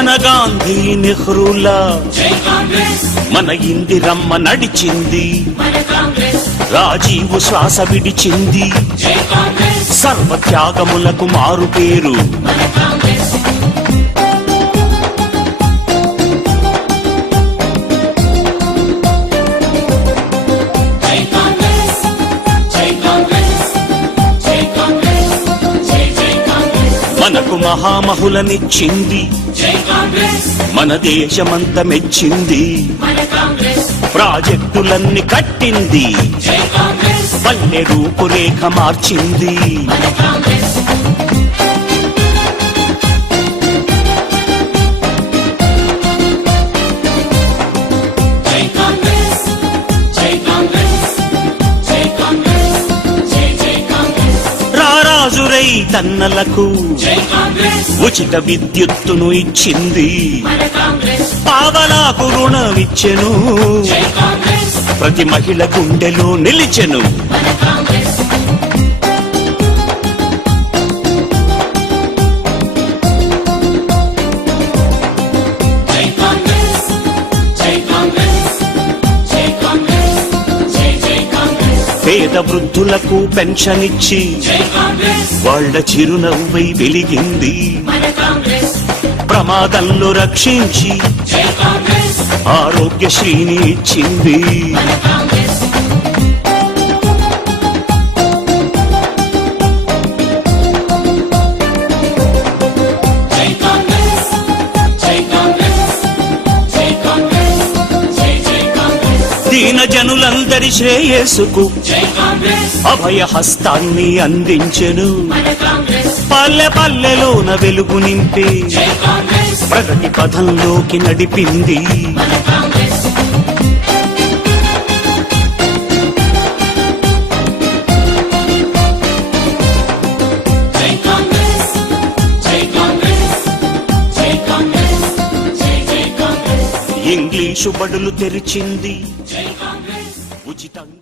మన గాంధీ నెహ్రూలా మన ఇందిరమ్మ నడిచింది, రాజీవ్ శ్వాస విడిచింది, సర్వత్యాగములకు మారు పేరు మనకు మహామహులనిచ్చింది, మన దేశమంత మెచ్చింది, ప్రాజెక్టులన్నీ కట్టింది, పల్లె రూపురేఖ మార్చింది. రారాజురై తన్నలకు ఉచిత విద్యుత్తును ఇచ్చింది, పావలాకు రుణమిచ్చెను, ప్రతి మహిళ గుండెలో నిలిచెను. పేద వృద్ధులకు పెన్షన్ ఇచ్చి వాళ్ళ చిరునవ్వై వెలిగింది, ప్రమాదంలో రక్షించి ఆరోగ్యశ్రీని ఇచ్చింది. దీన జనులందరి శ్రేయస్సుకు అభయ హస్తాన్ని అందించెను, పల్లె పల్లెలోన వెలుగు నింపి ప్రగతి పథంలోకి నడిపింది. ఇంగ్లీషు బడులు తెరిచింది, ఉచితంగా